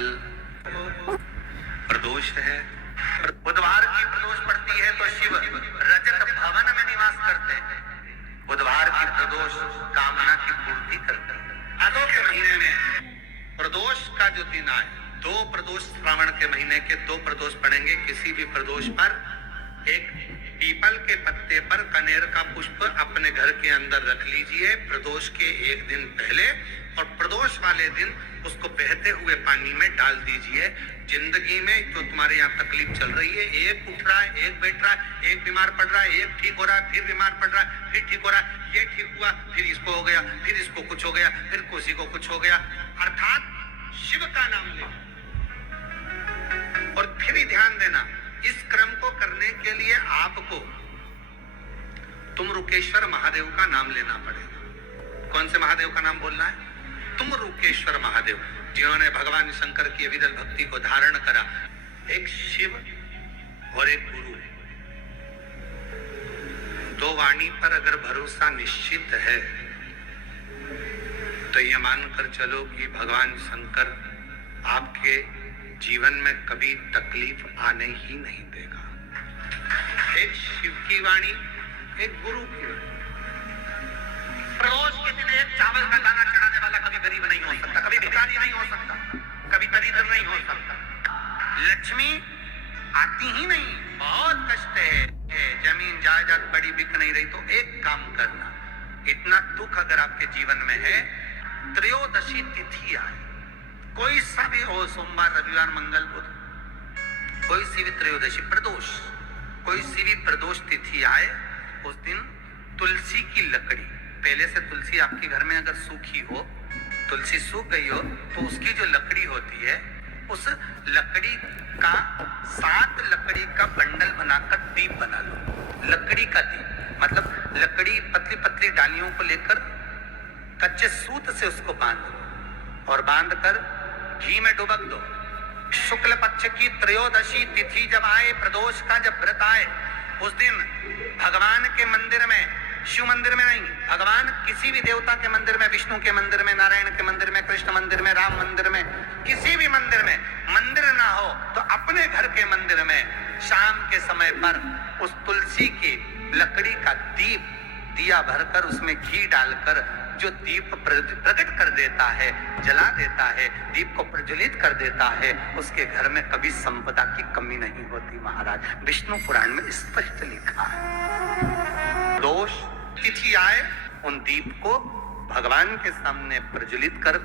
कल प्रदोष है, बुधवार की प्रदोष पड़ती है तो शिव रजत भवन में निवास करते हैं। बुधवार की प्रदोष कामना की पूर्ति करते हैं। भादों के महीने में प्रदोष का जो दिन आए, 2 प्रदोष श्रावण के महीने के 2 प्रदोष पड़ेंगे। किसी भी प्रदोष पर एक पीपल के पत्ते पर कनेर का पुष्प अपने घर के अंदर रख लीजिए प्रदोष के एक दिन पहले, और प्रदोष वाले दिन उसको बहते हुए पानी में डाल दीजिए। जिंदगी में जो तुम्हारे यहाँ तकलीफ चल रही है, एक उठ रहा है, एक बैठ रहा है, एक बीमार पड़ रहा है, एक ठीक हो रहा है, फिर बीमार पड़ रहा है, फिर ठीक हो रहा है, ये ठीक हुआ, फिर इसको हो गया, फिर इसको कुछ हो गया, फिर किसी को कुछ हो गया, अर्थात शिव का नाम ले। और फिर ही ध्यान देना, इस क्रम को करने के लिए आपको तुमरुकेश्वर महादेव का नाम लेना पड़ेगा। कौन से महादेव का नाम बोलना है? तुमरुकेश्वर महादेव, जिन्होंने भगवान शंकर की अविरल भक्ति को धारण करा। एक शिव और एक गुरु, 2 वाणी पर अगर भरोसा निश्चित है तो ये मानकर चलो कि भगवान शंकर आपके जीवन में कभी तकलीफ आने ही नहीं देगा। एक शिव की वाणी, एक गुरु की वाणी। प्रदोष के दिन एक चावल का दाना चढ़ाने वाला कभी गरीब नहीं हो सकता, कभी भिखारी नहीं हो सकता, कभी दरिद्र नहीं हो सकता। लक्ष्मी आती ही नहीं, बहुत कष्ट है। जमीन जायदाद बड़ी बिक नहीं रही तो एक काम करना, इतना दुख अगर आपके जीवन में है, त्रयोदशी तिथि आए, कोई सा भी हो, सोमवार, रविवार, मंगल, बुध, कोई सी भी त्रयोदशी प्रदोष, कोई सी भी प्रदोष तिथि आए, उस दिन तुलसी की लकड़ी, पहले से तुलसी आपके घर में अगर सूखी हो, तुलसी सूख गई हो तो उसकी जो लकड़ी होती है, उस लकड़ी का 7 लकड़ी का बंडल बनाकर दीप बना लो। लकड़ी का दीप मतलब लकड़ी पतली पतली डालियों को लेकर कच्चे सूत से उसको बांध दो और बांधकर घी में डुबक दो। शुक्ल पक्ष की त्रयोदशी तिथि जब आए, प्रदोष का जब व्रत आए, उस दिन भगवान के मंदिर में, शिव मंदिर में नहीं, भगवान किसी भी देवता के मंदिर में, विष्णु के मंदिर में, नारायण के मंदिर में, कृष्ण मंदिर में, राम मंदिर में, किसी भी मंदिर में मंदिर ना हो तो अपने घर के मंदिर में शाम के समय पर उस तुलसी की लकड़ी का दीप, दिया भरकर उसमें घी डालकर जो दीप प्रकट कर देता है, जला देता है, दीप को प्रज्वलित कर देता है, उसके घर में कभी संपदा की कमी नहीं होती महाराज। विष्णु पुराण में स्पष्ट लिखा है। दोष तिथि आए, उन दीप को भगवान के सामने प्रज्वलित कर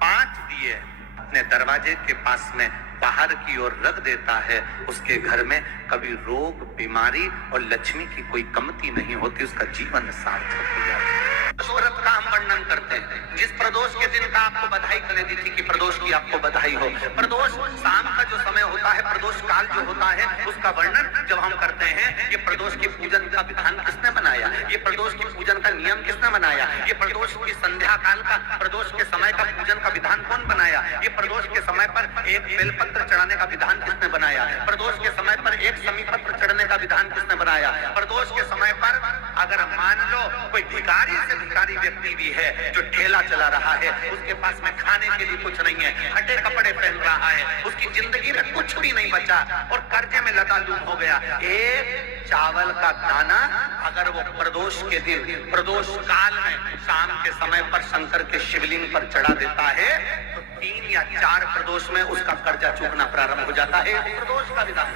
5 दिए अपने दरवाजे के पास में बाहर की ओर रख देता है। उसके घर में कभी रोग, बीमारी और लक्ष्मी की कोई कमती नहीं होती, उसका जीवन सार्थक हो जाता है। व्रत का हम वर्णन करते हैं। जिस प्रदोष के दिन का आपको बधाई करने दी थी कि प्रदोष की आपको बधाई हो, प्रदोष शाम का जो समय होता है, प्रदोष काल जो होता है, उसका वर्णन जब हम करते हैं, ये प्रदोष के पूजन का विधान किसने बनाया, ये प्रदोष की पूजन का नियम किसने बनाया, ये प्रदोष की संध्या काल का, प्रदोष के समय का पूजन का विधान कौन बनाया, ये प्रदोष के समय पर एक बेलपत्र चढ़ाने का विधान किसने बनाया, प्रदोष के समय पर एक समीपत्र चढ़ने का विधान किसने बनाया, प्रदोष के समय पर अगर मान लो कोई भिखारी से भिखारी व्यक्ति भी है जो ठेला चला रहा है, उसके पास में खाने के लिए कुछ नहीं है, फटे कपड़े पहन रहा है, उसकी जिंदगी में कुछ भी नहीं बचा और कर्जे में लतालूम हो गया, एक चावल का दाना अगर वो प्रदोष के दिन, प्रदोष काल में शाम के समय पर शंकर के शिवलिंग पर चढ़ा देता है तो 3 या 4 प्रदोष में उसका कर्जा चूकना प्रारंभ हो जाता है। प्रदोष का विधान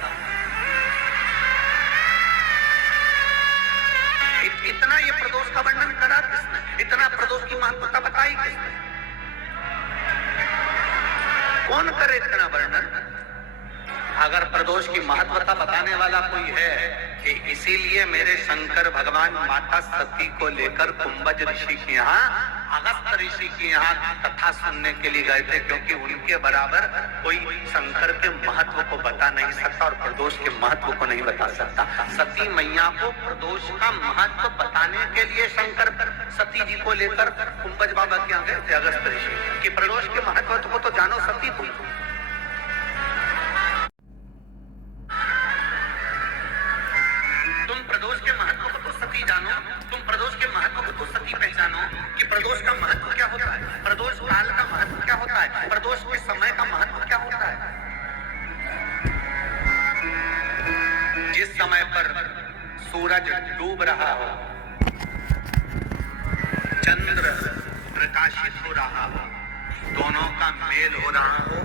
इतना, ये प्रदोष का वर्णन करा किसने, इतना प्रदोष की महत्वता बताई किसने, कौन करे इतना वर्णन? अगर प्रदोष की महत्वता बताने वाला कोई है कि इसीलिए मेरे शंकर भगवान माता सती को लेकर कुंभज ऋषि के यहाँ, अगस्त ऋषि के यहाँ कथा सुनने के लिए गए थे, क्योंकि उनके बराबर कोई शंकर के महत्व को बता नहीं सकता और प्रदोष के महत्व को नहीं बता सकता। सती मैया को प्रदोष का महत्व बताने के लिए शंकर सती जी को लेकर कुंभज बाबा के यहाँ गए थे अगस्त ऋषि कि प्रदोष के महत्व को तो जानो सती तुम। प्रदोष के महत्व को तो सती जानो, तुम प्रदोष के महत्व को तो सती पहचानो कि प्रदोष का महत्व क्या होता है, प्रदोष काल का महत्व क्या होता है, प्रदोष के समय का महत्व क्या डूब रहा हो, चंद्र प्रकाशित हो रहा हो, दोनों का मेल हो रहा हो,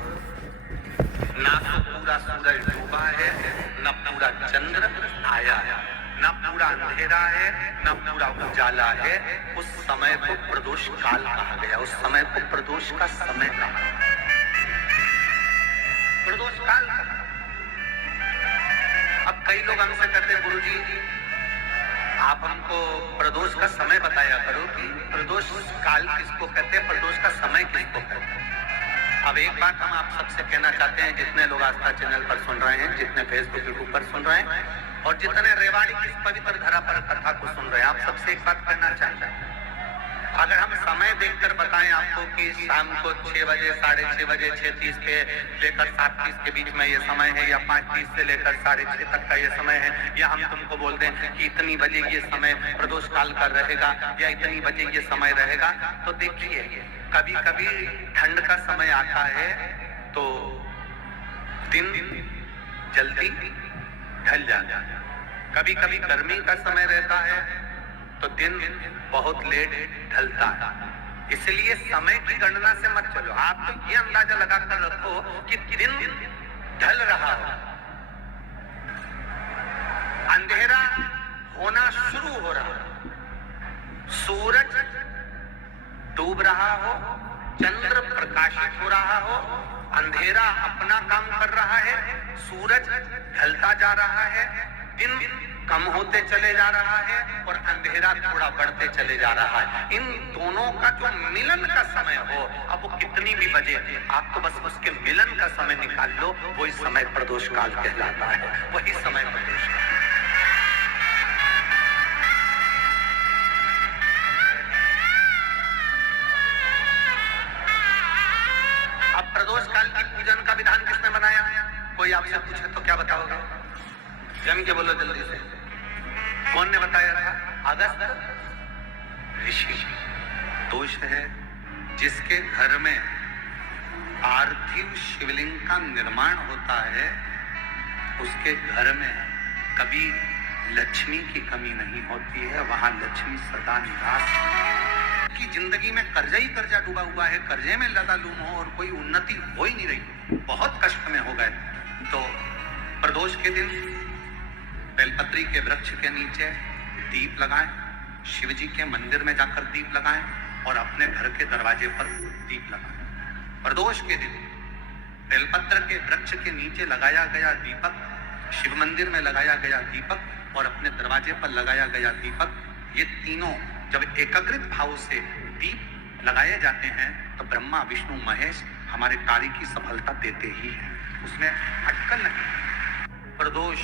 ना तो पूरा सूरज डूबा है, न पूरा चंद्र आया है, न पूरा अंधेरा है, न पूरा उजाला है, उस समय को प्रदोष काल कहा गया। उस समय को प्रदोष का समय कहा, प्रदोष काल कहा। अब कई लोग हमसे कहते हैं, गुरुजी आप हमको प्रदोष का समय बताया करो कि प्रदोष काल किसको कहते हैं, प्रदोष का समय किसको कहते हैं। अब एक बात हम आप सबसे कहना चाहते हैं, जितने लोग आस्था चैनल पर सुन रहे हैं, जितने फेसबुक यूट्यूब पर सुन रहे हैं और जितने रेवाड़ी की पवित्र धरा पर कथा को सुन रहे हैं, आप सबसे एक बात कहना चाहते हैं, अगर हम समय देखकर बताएं आपको कि शाम को 6 बजे, 6:30 बजे, 6:30 से लेकर 7:30 के बीच में ये समय है, या 5:30 से लेकर 6:30 तक का ये समय है, या हम तुमको बोल दें कि इतनी बजे ये समय प्रदोष काल का रहेगा या इतनी बजे ये समय रहेगा, तो देखिए कभी कभी ठंड का समय आता है तो दिन जल्दी ढल जाता है, कभी कभी गर्मी का समय रहता है तो दिन बहुत लेट ढलता है। इसलिए समय की गणना से मत चलो, आप तो ये अंदाजा लगाकर रखो कि दिन ढल रहा हो, अंधेरा होना शुरू हो रहा हो, सूरज डूब रहा हो, चंद्र प्रकाशित हो रहा हो, अंधेरा अपना काम कर रहा है, सूरज ढलता जा रहा है, दिन कम होते चले जा रहा है और अंधेरा थोड़ा बढ़ते चले जा रहा है। इन दोनों का जो मिलन का समय हो, अब वो कितनी भी बजे, आप तो बस उसके मिलन का समय निकाल लो, वही समय प्रदोष काल कहलाता है, वही समय प्रदोष काल। अब प्रदोष काल की पूजन का विधान किसने बनाया? कोई आपसे पूछे तो क्या बताओगे? जम के बोलो जल्दी से, कौन ने बताया था? अगस्त ऋषि। दोष है जिसके घर में पार्थिव शिवलिंग का निर्माण होता है, उसके घर में कभी लक्ष्मी की कमी नहीं होती है, वहां लक्ष्मी सदा निवास। की जिंदगी में कर्जा ही कर्जा डूबा हुआ है, कर्जे में लगा लूम हो और कोई उन्नति हो ही नहीं रही, बहुत कष्ट में हो गए। तो प्रदोष के दिन बेलपत्री के वृक्ष के नीचे दीप लगाएं, शिव जी के मंदिर में जाकर दीप लगाएं और अपने घर के दरवाजे पर दीप लगाएं। प्रदोष के दिन बेलपत्र के वृक्ष के नीचे लगाया गया दीपक, शिव मंदिर में लगाया गया दीपक और अपने दरवाजे पर लगाया गया दीपक, ये तीनों जब एकाग्रित भाव से दीप लगाए जाते हैं तो ब्रह्मा विष्णु महेश हमारे कार्य की सफलता देते ही हैं, उसमें अटकल नहीं। प्रदोष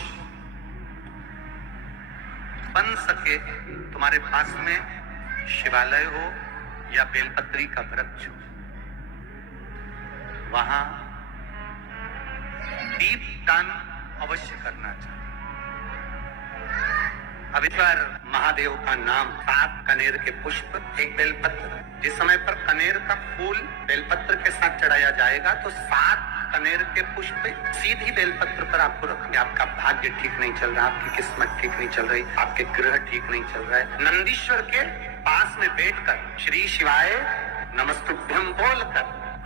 बन सके तुम्हारे पास में शिवालय हो या बेलपत्री का वृक्ष हो, वहां दीप दान अवश्य करना चाहिए। अब इस बार महादेव का नाम 7 कनेर के पुष्प, एक बेलपत्र। जिस समय पर कनेर का फूल बेलपत्र के साथ चढ़ाया जाएगा तो 7 कनेर के पुष्प सीधी बेलपत्र पर आपको रखेंगे। आपका भाग्य ठीक नहीं चल रहा, आपकी किस्मत ठीक नहीं चल रही, आपके ग्रह ठीक नहीं चल रहा है, नंदीश्वर के पास में बैठकर श्री शिवाय नमस्तुभ्यम बोलकर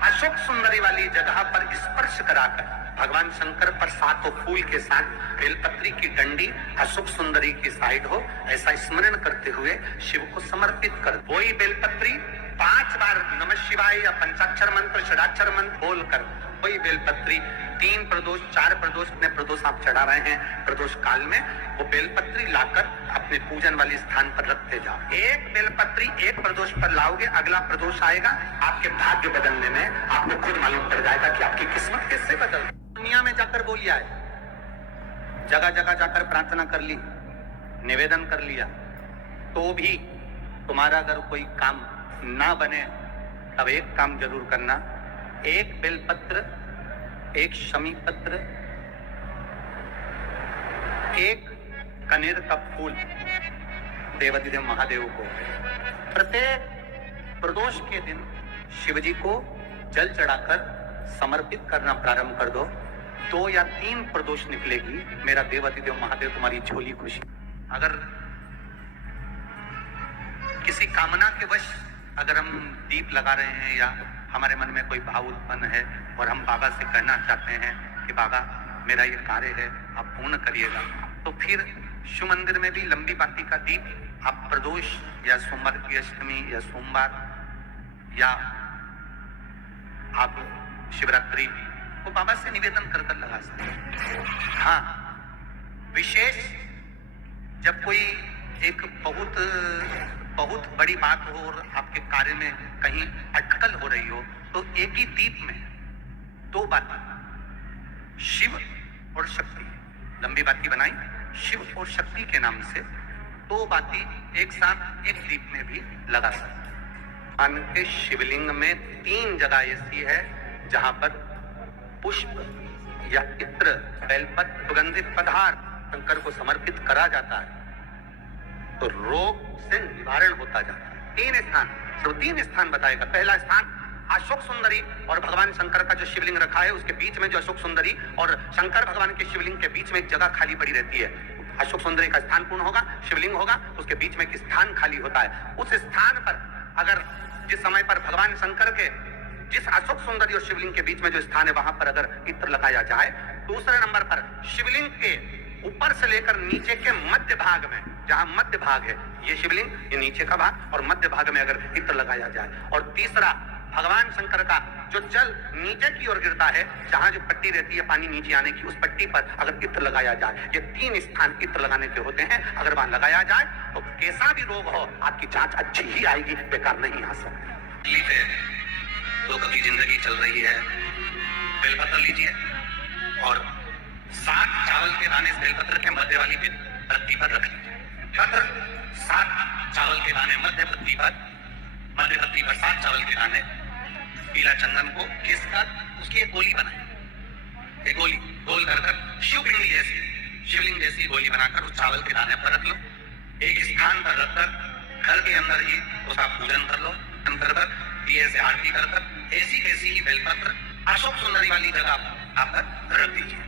अशोक सुंदरी वाली जगह पर स्पर्श कराकर भगवान शंकर पर 7 फूल के साथ बेलपत्री की डंडी अशोक सुंदरी की साइड हो, ऐसा स्मरण करते हुए शिव को समर्पित कर वही बेलपत्री 5 बार नमः शिवाय या पंचाक्षर मंत्र, षडाक्षर मंत्र बोलकर वही बेलपत्री 3 प्रदोष 4 प्रदोष ने प्रदोष आप चढ़ा रहे हैं, प्रदोष काल में वो बेलपत्री लाकर अपने पूजन वाले स्थान पर रखते जाओ। एक बेलपत्री एक प्रदोष पर लाओगे, अगला प्रदोष आएगा, आपके भाग्य बदलने में आपको खुद मालूम पड़ जाएगा कि आपकी किस्मत कैसे बदल। दुनिया में जाकर बोलिया है, जगह जगह जाकर प्रार्थना कर ली, निवेदन कर लिया, तो भी तुम्हारा अगर कोई काम ना बने तब एक काम जरूर करना, एक बेलपत्र, एक शमी पत्र, एक कनेर का फूल देवाधिदेव महादेव को प्रत्येक प्रदोष के दिन शिवजी को जल चढ़ाकर समर्पित करना प्रारंभ कर दो। 2 या 3 प्रदोष निकलेगी, मेरा देवाधिदेव महादेव तुम्हारी झोली खुशी। अगर किसी कामना के वश अगर हम दीप लगा रहे हैं या हमारे मन में कोई भाव उत्पन्न है और हम बाबा से कहना चाहते हैं कि बाबा मेरा ये कार्य है आप पूर्ण करिएगा, तो फिर शिव मंदिर में भी लंबी बाती का दीप आप प्रदोष या सोमवार की अष्टमी या सोमवार या आप शिवरात्रि को बाबा से निवेदन कर लगा सकते हैं। हाँ, विशेष जब कोई एक बहुत बड़ी बात हो और आपके कार्य में कहीं अटकल हो रही हो, तो एक ही दीप में दो बाती, शिव और शक्ति, लंबी बाती बनाई शिव और शक्ति के नाम से, दो बाती एक साथ एक दीप में भी लगा सकते हैं। भगवान के शिवलिंग में 3 जगह ऐसी है जहां पर पुष्प या इत्र, बेलपत्र, सुगंधित पदार्थ शंकर को समर्पित करा जाता है तो रोग से निवारण होता जाता है। 3 स्थान, सिर्फ 3 स्थान बताएगा। पहला स्थान अशोक सुंदरी और भगवान शंकर का जो शिवलिंग रखा है उसके बीच में जो अशोक सुंदरी और शंकर भगवान के शिवलिंग के बीच में एक जगह खाली पड़ी रहती है। अशोक सुंदरी का स्थान पूर्ण होगा, शिवलिंग होगा, उसके बीच में एक स्थान खाली होता है। उस स्थान पर अगर जिस समय पर भगवान शंकर के जिस अशोक सुंदरी और शिवलिंग के बीच में जो स्थान है वहां पर अगर इत्र लगाया जाए, दूसरे नंबर पर शिवलिंग के ऊपर से लेकर नीचे के मध्य भाग में, जहां मध्य भाग है ये शिवलिंग, ये नीचे का भाग, और मध्य भाग में अगर इत्र लगाया जाए, और तीसरा भगवान शंकर का जो जल नीचे की ओर गिरता है, जहां जो पट्टी रहती है पानी नीचे आने की, उस पट्टी पर अगर इत्र लगाया जाए, ये 3 स्थान इत्र लगाने के होते हैं। अगर वहां लगाया जाए तो कैसा भी रोग हो आपकी जांच अच्छी ही आएगी, बेकार नहीं आ सकती। लोगों की जिंदगी चल रही है, बेलपत्र लीजिए और 7 चावल के दाने बेलपत्र के मध्य वाली पत्ती पर रख लीजिए। पत्र 7 चावल के दाने मध्य पत्ती पर 7 चावल के दाने, पीला चंदन को घिस कर उसकी एक गोली बनाए, एक गोली गोल कर शिवलिंग जैसी गोली बनाकर उस चावल के दाने पर रख लो। एक स्थान पर रखकर घर के अंदर ही उसका पूजन कर लो। कर दिए से आरती कर ऐसी कैसी ही बेलपत्र अशोक सुंदरी वाली जगह आप रख दीजिए।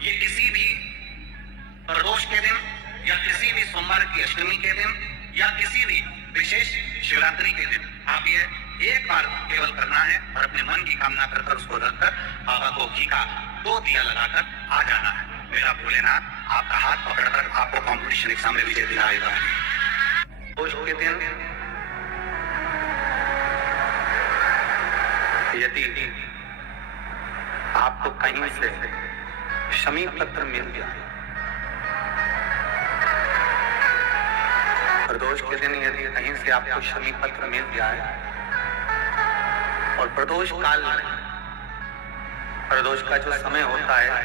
ये किसी भी प्रदोष के दिन या किसी भी सोमवार की अष्टमी के दिन या किसी भी विशेष शिवरात्रि के दिन आप ये एक बार केवल करना है और अपने मन की कामना कर उसको रखकर बाबा को घी का 2 दिया लगाकर आ जाना है। मेरा भोलेनाथ आपका हाथ पकड़कर आपको कॉम्पिटिशन एग्जाम में विजय दिलाएगा। प्रदोष के दिन यदि आपको कहीं से शमी पत्र मिल गया, प्रदोष के दिन यदि कहीं से आपको शमी पत्र मिल जाए और प्रदोष काल में, प्रदोष का जो समय होता है,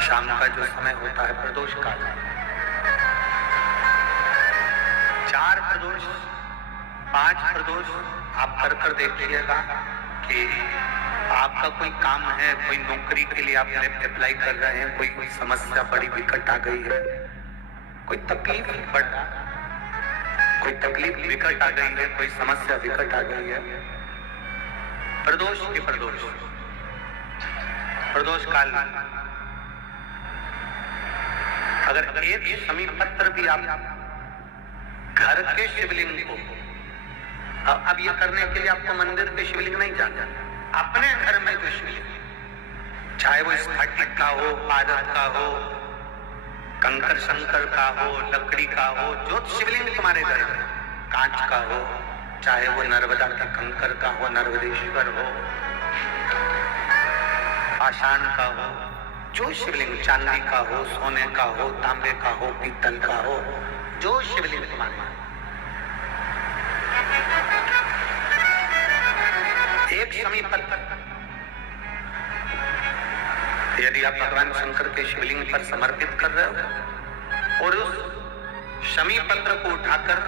शाम का जो समय होता है प्रदोष काल, 4 प्रदोष 5 प्रदोष आप कर देखिएगा कि आपका कोई काम है, कोई नौकरी के लिए आप अप्लाई कर रहे हैं, कोई समस्या बड़ी विकट आ गई है, कोई तकलीफ विकट आ गई है, कोई समस्या विकट आ गई है, प्रदोष काल अगर एक शमी पत्र भी आप घर के शिवलिंग को, अब ये करने के लिए आपको मंदिर के शिवलिंग नहीं जाना, अपने घर में जो शिवलिंग, चाहे वो स्फटिक का हो, पारद का हो, कंकर शंकर का हो, लकड़ी का हो, जो शिवलिंग तुम्हारे घर में, कांच का हो, चाहे वो नर्मदा के कंकर का हो, नर्मदेश्वर हो, पाषाण का हो, जो शिवलिंग, चांदी का हो, सोने का हो, तांबे का हो, पीतल का हो, जो शिवलिंग तुम्हारे, एक शमी पत्र यदि आप भगवान शंकर के शिवलिंग पर समर्पित कर रहे हो और उस शमी पत्र को उठाकर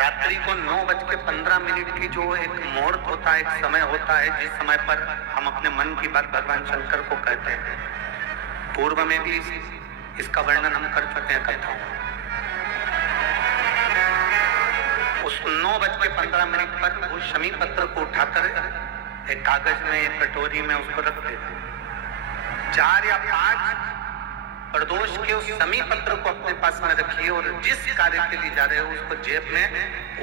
रात्रि को 9:15 की जो एक मुहूर्त होता है, एक समय होता है, जिस समय पर हम अपने मन की बात भगवान शंकर को कहते हैं, पूर्व में भी इसका वर्णन हम कर चुके हैं कथाओं। उस 9:15 पर वो शमी पत्र को उठाकर एक कागज में, एक कटोरी में उसको रख देते। 4 या 5 प्रदोष के उस समी पत्र को अपने पास में रखिए और जिस कार्य के लिए जा रहे हो उसको जेब में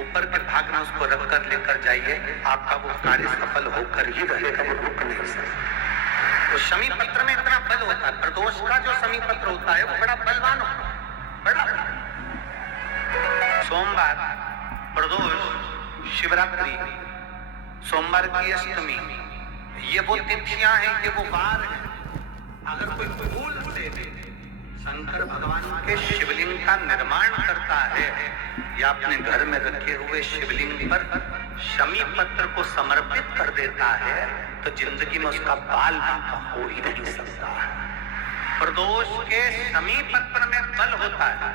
ऊपर के भाग में उसको रख कर लेकर जाइए। आपका वो कार्य सफल होकर ही रहेगा, वो रुक नहीं सकता। तो शमी पत्र में इतना बल होता है। प्रदोष का जो शमी पत्र होता है वो बड़ा बलवान होता है, बड़ा। सोमवार, प्रदोष, शिवरात्रि, सोमवार की अष्टमी, ये वो तिथियां हैं, ये वो वार है। अगर कोई फूल से शंकर भगवान के शिवलिंग का निर्माण करता है या अपने घर में रखे हुए शिवलिंग पर शमी पत्र को समर्पित कर देता है तो जिंदगी में उसका बाल बांका हो ही नहीं सकता। प्रदोष के शमी पत्र में बल होता है।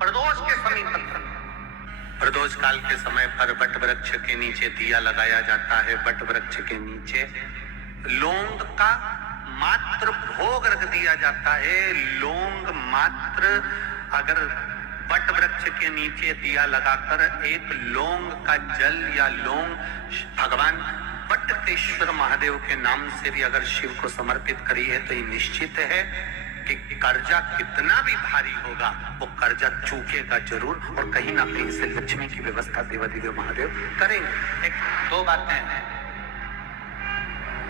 प्रदोष के शमी पत्र में प्रदोष काल के समय पर वट वृक्ष के नीचे दिया लगाया जाता है। वट वृक्ष के नीचे लौंग का मात्र भोग रख दिया जाता है। लौंग मात्र, अगर वट वृक्ष के नीचे दिया लगाकर एक लौंग का जल या लौंग भगवान वटकेश्वर महादेव के नाम से भी अगर शिव को समर्पित करी है तो ये निश्चित है कि कर्जा कितना भी भारी होगा वो कर्जा चूकेगा जरूर और कहीं ना कहीं से लक्ष्मी की व्यवस्था देवादिदेव महादेव करेंगे। दो बातें हैं,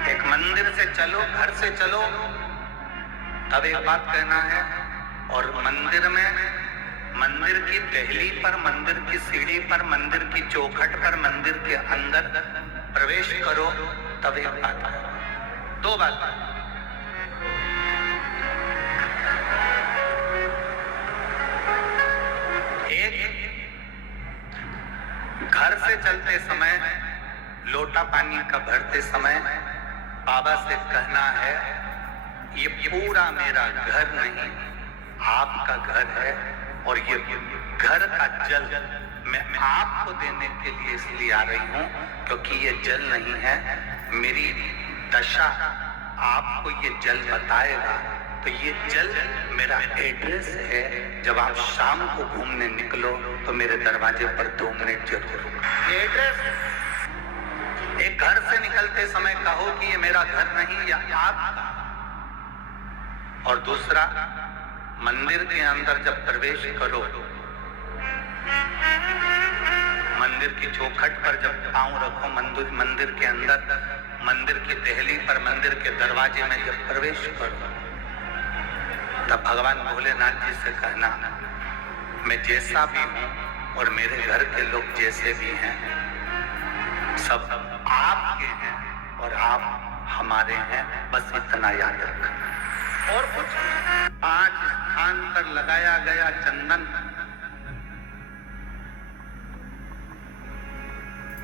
एक मंदिर से चलो, घर से चलो तब एक बात कहना है, और मंदिर में, मंदिर की पहली पर, मंदिर की सीढ़ी पर, मंदिर की चौखट पर, मंदिर के अंदर प्रवेश करो तब एक बात है। दो बात। एक, घर से चलते समय लोटा पानी का भरते समय बाबा से कहना है ये पूरा मेरा घर नहीं, आपका घर है और ये घर का जल मैं आपको देने के लिए इसलिए आ रही हूं क्योंकि ये जल नहीं है, मेरी दशा आपको ये जल बताएगा। तो ये जल मेरा एड्रेस है। जब आप शाम को घूमने निकलो तो मेरे दरवाजे पर 2 मिनट जरूर रुको। एड्रेस, एक घर से निकलते समय कहो कि ये मेरा घर नहीं या आपका। और दूसरा, मंदिर के अंदर जब प्रवेश करो, मंदिर की चौखट पर जब पांव रखो, मंदिर के अंदर, मंदिर की देहली पर, मंदिर के दरवाजे में जब प्रवेश करो तब भगवान भोलेनाथ जी से कहना मैं जैसा भी हूं और मेरे घर के लोग जैसे भी हैं सब आपके हैं और आप हमारे हैं, बस इतना याद रखना। और कुछ 5 स्थान पर लगाया गया चंदन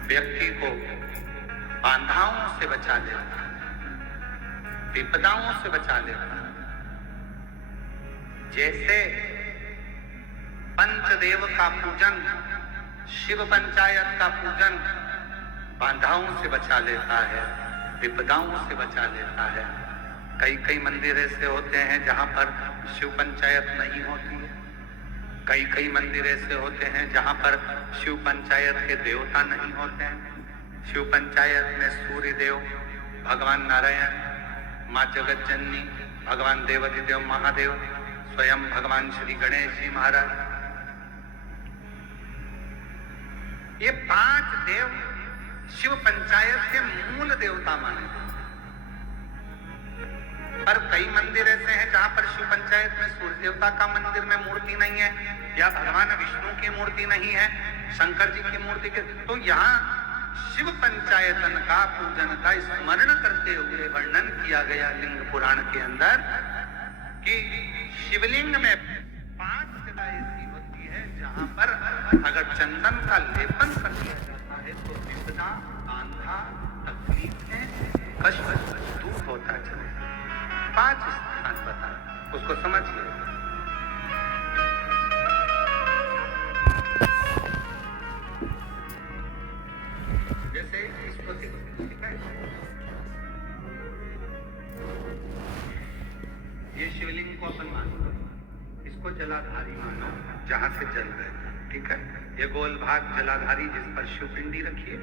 व्यक्ति को बाधाओं से बचा लेता, विपदाओं से बचा लेता। जैसे पंचदेव का पूजन, शिव पंचायत का पूजन बाधाओं से बचा लेता है, विपदाओं से बचा लेता है। कई मंदिर ऐसे होते हैं जहां पर शिव पंचायत नहीं होती है। कई मंदिर ऐसे होते हैं जहां पर शिव पंचायत के देवता नहीं होते हैं। शिव पंचायत में सूर्य देव, भगवान नारायण, माँ जगत जननी, भगवान देवादिदेव महादेव, स्वयं भगवान श्री गणेश जी महाराज, ये 5 देव शिव पंचायत के मूल देवता माने। पर कई मंदिर ऐसे हैं जहां पर शिव पंचायत में सूर्य देवता का मंदिर में मूर्ति नहीं है या भगवान विष्णु की मूर्ति नहीं है, शंकर जी की मूर्ति के, तो यहाँ शिव पंचायतन का पूजन का स्मरण करते हुए वर्णन किया गया लिंग पुराण के अंदर कि शिवलिंग में 5 जगह ऐसी होती है जहां पर अगर चंदन का लेपन कर दिया जाता है तो विपदा, बांधा, तकलीफें, कष्ट दूर होता चलेगा। 5 स्थान बता, उसको समझिए। जैसे इसको ये शिवलिंग को अपन मानो, इसको जलाधारी मानो जहां से जल रहे, ठीक है। ये गोल भाग जलाधारी जिस पर शिवपिंडी रखिए,